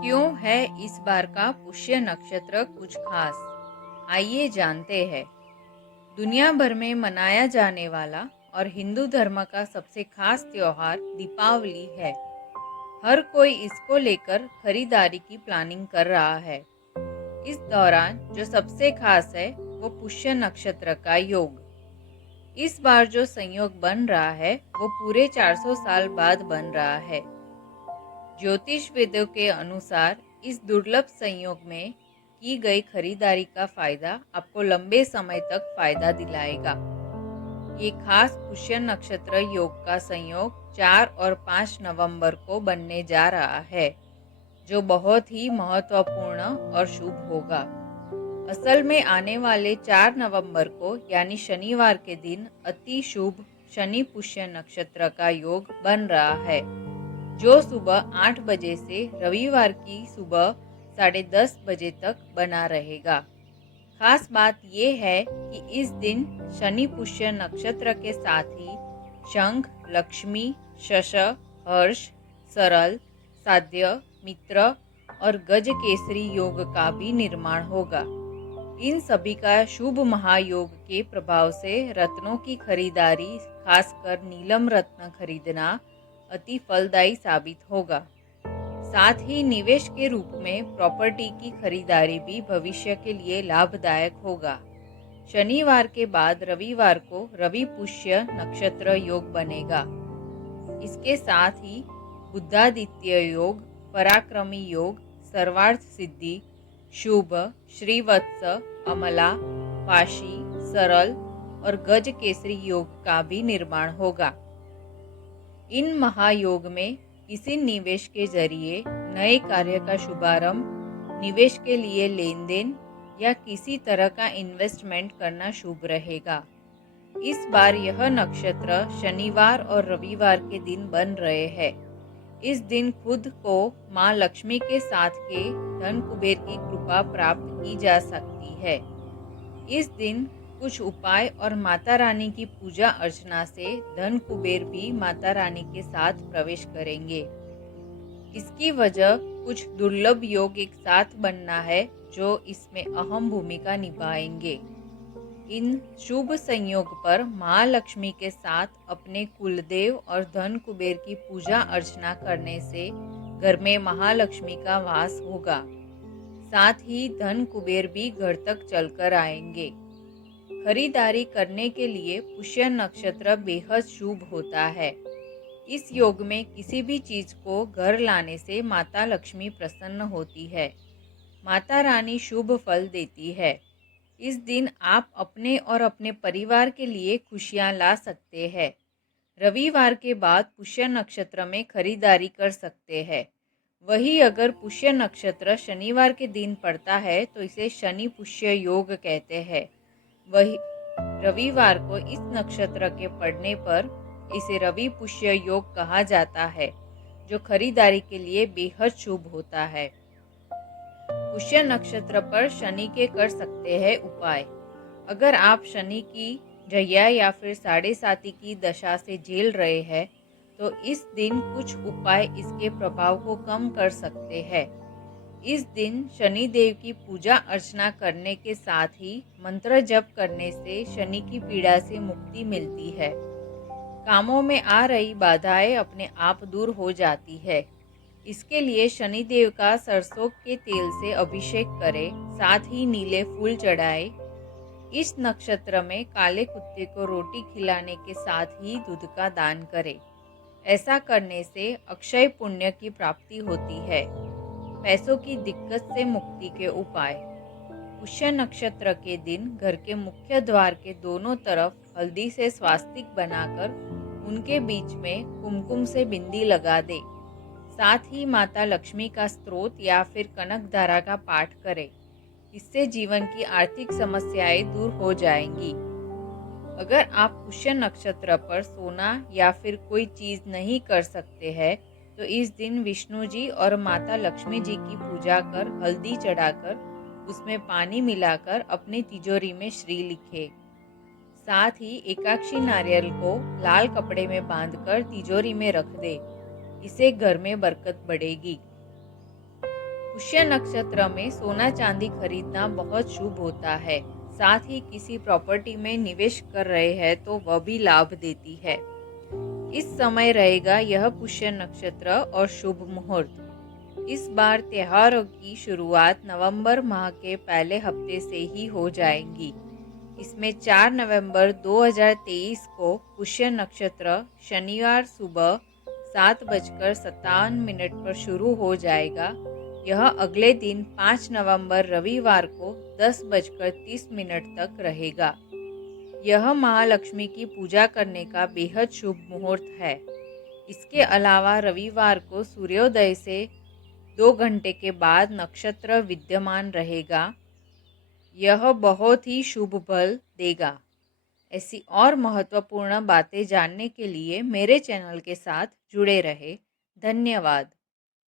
क्यों है इस बार का पुष्य नक्षत्र कुछ खास? आइए जानते हैं। दुनिया भर में मनाया जाने वाला और हिंदू धर्म का सबसे खास त्योहार दीपावली है। हर कोई इसको लेकर खरीदारी की प्लानिंग कर रहा है। इस दौरान जो सबसे खास है वो पुष्य नक्षत्र का योग। इस बार जो संयोग बन रहा है वो पूरे 400 साल बाद बन रहा है। ज्योतिष वेदों के अनुसार इस दुर्लभ संयोग में की गई खरीदारी का फायदा आपको लंबे समय तक फायदा दिलाएगा। ये खास पुष्य नक्षत्र योग का संयोग 4 और 5 नवंबर को बनने जा रहा है, जो बहुत ही महत्वपूर्ण और शुभ होगा। असल में आने वाले 4 नवंबर को यानी शनिवार के दिन अति शुभ शनि पुष्य नक्षत्र का योग बन रहा है, जो सुबह 8 बजे से रविवार की सुबह 10:30 बजे तक बना रहेगा। खास बात यह है कि इस दिन शनि पुष्य नक्षत्र के साथ ही शंख, लक्ष्मी, शश, हर्ष, सरल, साध्य, मित्र और गज केसरी योग का भी निर्माण होगा। इन सभी का शुभ महायोग के प्रभाव से रत्नों की खरीदारी, खासकर नीलम रत्न खरीदना अति फलदायी साबित होगा। साथ ही निवेश के रूप में प्रॉपर्टी की खरीदारी भी भविष्य के लिए लाभदायक होगा। शनिवार के बाद रविवार को रवि पुष्य नक्षत्र योग बनेगा। इसके साथ ही बुद्धादित्य योग, पराक्रमी योग, सर्वार्थ सिद्धि, शुभ, श्रीवत्स, अमला, पाशी, सरल और गज केसरी योग का भी निर्माण होगा। इन महायोग में किसी निवेश के जरिए नए कार्य का शुभारंभ, निवेश के लिए लेन देन या किसी तरह का इन्वेस्टमेंट करना शुभ रहेगा। इस बार यह नक्षत्र शनिवार और रविवार के दिन बन रहे हैं। इस दिन खुद को माँ लक्ष्मी के साथ के धन कुबेर की कृपा प्राप्त की जा सकती है। इस दिन कुछ उपाय और माता रानी की पूजा अर्चना से धन कुबेर भी माता रानी के साथ प्रवेश करेंगे। इसकी वजह कुछ दुर्लभ योग एक साथ बनना है, जो इसमें अहम भूमिका निभाएंगे। इन शुभ संयोग पर महालक्ष्मी के साथ अपने कुलदेव और धन कुबेर की पूजा अर्चना करने से घर में महालक्ष्मी का वास होगा। साथ ही धन कुबेर भी घर तक चलकर आएंगे। खरीदारी करने के लिए पुष्य नक्षत्र बेहद शुभ होता है। इस योग में किसी भी चीज को घर लाने से माता लक्ष्मी प्रसन्न होती है। माता रानी शुभ फल देती है। इस दिन आप अपने और अपने परिवार के लिए खुशियां ला सकते हैं। रविवार के बाद पुष्य नक्षत्र में खरीदारी कर सकते हैं। वही अगर पुष्य नक्षत्र शनिवार के दिन पड़ता है तो इसे शनि पुष्य योग कहते हैं। वही रविवार को इस नक्षत्र के पड़ने पर इसे रवि पुष्य योग कहा जाता है, जो खरीदारी के लिए बेहद शुभ होता है। पुष्य नक्षत्र पर शनि के कर सकते हैं उपाय। अगर आप शनि की जया या फिर 7.5 की दशा से झेल रहे हैं तो इस दिन कुछ उपाय इसके प्रभाव को कम कर सकते हैं। इस दिन शनि देव की पूजा अर्चना करने के साथ ही मंत्र जप करने से शनि की पीड़ा से मुक्ति मिलती है। कामों में आ रही बाधाएं अपने आप दूर हो जाती है। इसके लिए शनि देव का सरसों के तेल से अभिषेक करें, साथ ही नीले फूल चढ़ाएं। इस नक्षत्र में काले कुत्ते को रोटी खिलाने के साथ ही दूध का दान करें। ऐसा करने से अक्षय पुण्य की प्राप्ति होती है। पैसों की दिक्कत से मुक्ति के उपाय। पुष्य नक्षत्र के दिन घर के मुख्य द्वार के दोनों तरफ हल्दी से स्वास्तिक बनाकर उनके बीच में कुमकुम से बिंदी लगा दे। साथ ही माता लक्ष्मी का स्तोत्र या फिर कनक धारा का पाठ करें। इससे जीवन की आर्थिक समस्याएं दूर हो जाएंगी। अगर आप पुष्य नक्षत्र पर सोना या फिर कोई चीज नहीं कर सकते हैं तो इस दिन विष्णु जी और माता लक्ष्मी जी की पूजा कर हल्दी चढ़ाकर उसमें पानी मिलाकर अपनी तिजोरी में श्री लिखे। साथ ही एकाक्षी नारियल को लाल कपड़े में बांधकर तिजोरी में रख दे। इससे घर में बरकत बढ़ेगी। पुष्य नक्षत्र में सोना चांदी खरीदना बहुत शुभ होता है। साथ ही किसी प्रॉपर्टी में निवेश कर रहे हैं तो वह भी लाभ देती है। इस समय रहेगा यह पुष्य नक्षत्र और शुभ मुहूर्त। इस बार त्योहारों की शुरुआत नवंबर माह के पहले हफ्ते से ही हो जाएंगी। इसमें 4 नवंबर 2023 को पुष्य नक्षत्र शनिवार सुबह 7:57 पर शुरू हो जाएगा। यह अगले दिन 5 नवंबर रविवार को 10:30 तक रहेगा। यह महालक्ष्मी की पूजा करने का बेहद शुभ मुहूर्त है। इसके अलावा रविवार को सूर्योदय से 2 घंटे के बाद नक्षत्र विद्यमान रहेगा। यह बहुत ही शुभ फल देगा। ऐसी और महत्वपूर्ण बातें जानने के लिए मेरे चैनल के साथ जुड़े रहे। धन्यवाद।